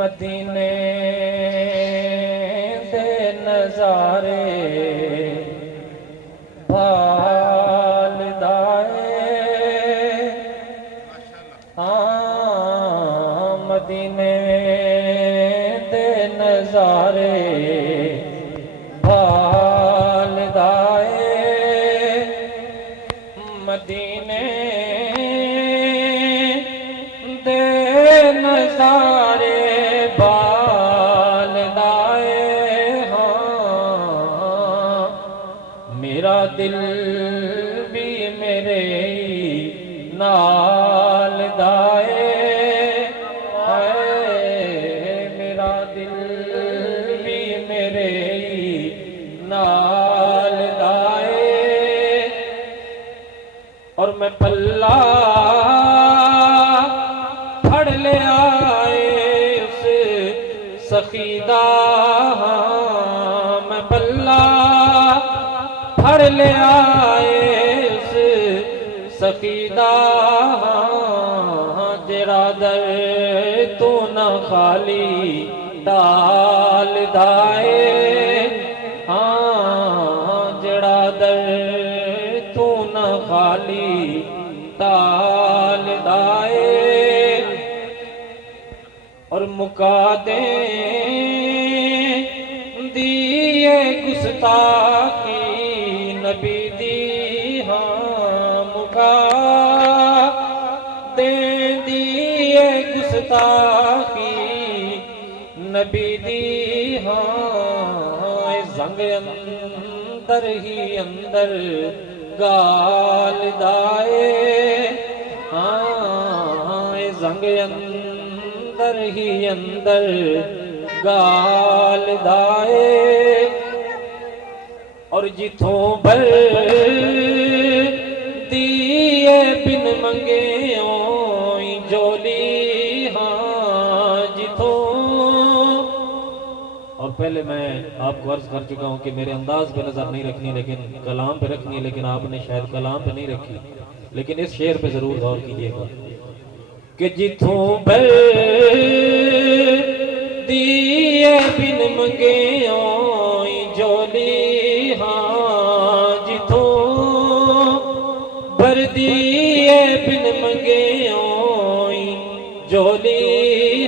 मदीने दे नजारे भालदाए मदीने दे नजारे भालदाए मदीने दे नजारे बालदाए हाँ मेरा दिल भी मेरे नाल दाए मेरा दिल भी मेरे नाल दाए और मैं पल्ला फड़ ले आए उस सखीदा मैं पल्ला फड़ ले आए उस सखीदा जेड़ा दर तू न खाली डाल दाए हाँ जेड़ा दर तू न खाली डाल दाए और मुका दे दिए गुस्ताखी नबी दी हाँ मुका दे दिए गुस्ताखी नबी दी हाँ जंग अंदर ही अंदर गाल दाए हाँ जंग अंदर ही अंदर गाल दाए और जिथों बल दिए बिन मंगे जोली हाँ जिथों और पहले मैं आपको अर्ज कर चुका हूं कि मेरे अंदाज पे नजर नहीं रखनी लेकिन कलाम पे रखनी है लेकिन आपने शायद कलाम पे नहीं रखी लेकिन इस शेर पे जरूर गौर कीजिएगा कि जिथों बल दिए बिन मंगे जोली हाँ जिथों भर दिए बिन मंगे जोली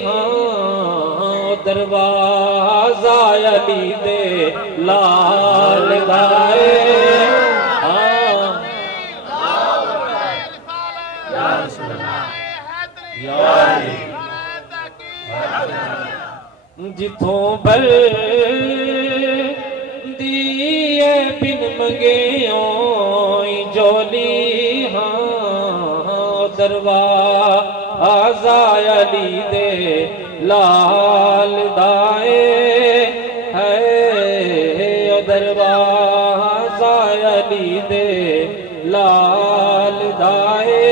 हाँ दरवाजा अली दे लाल दाए जिथों बल दिए बिन मंगे जोली हाँ दरवाजा अली दे लाल दाए है दरवाजा अली दे लाल दाए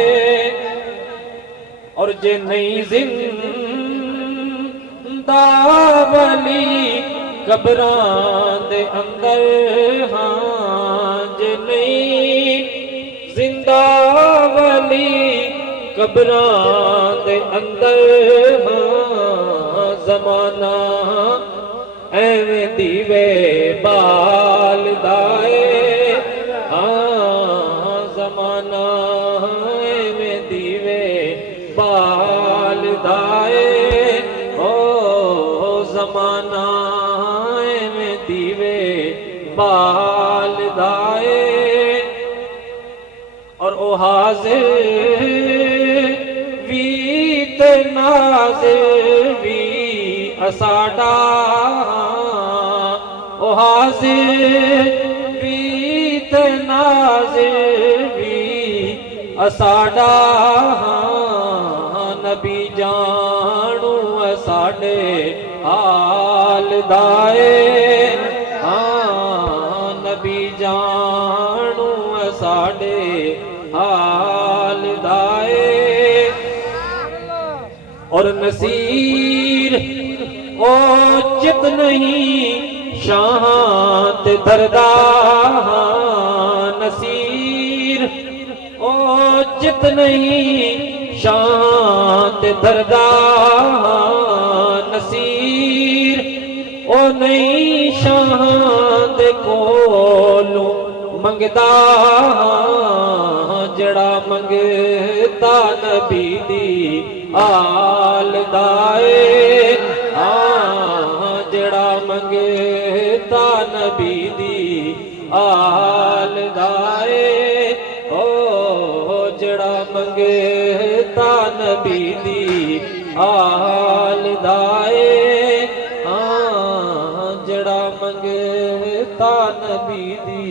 और जे नहीं जिंदावली कब्रां दे अंदर हाँ जे नहीं जिंदावली कब्रां दे अंदर हाँ जमाना एवें दीवे बाल दाए हाँ जमाना एवें दीवे बाल दाए जमाना में दीवे बाल दाए और ओ हाजिर वीत नाज़िर वी असाडा ओ हाजिर वीत नाज़िर वी असाडा नबी जानू असाडे हाल दाए हाँ नबी जानू असाडे हाल दाए और नसीर ओ चित नहीं शांत दरदा नसीर ओ ओ चित नहीं शांत दरदा नसीर ओ नहीं शांत कोलू मंगदा जड़ा मंगता नबी दी आल दाए जड़ा मंगता नबी दी आल दाए ओ जड़ा मंगता नबी दी आल दाए जड़ा मंगता नबी दी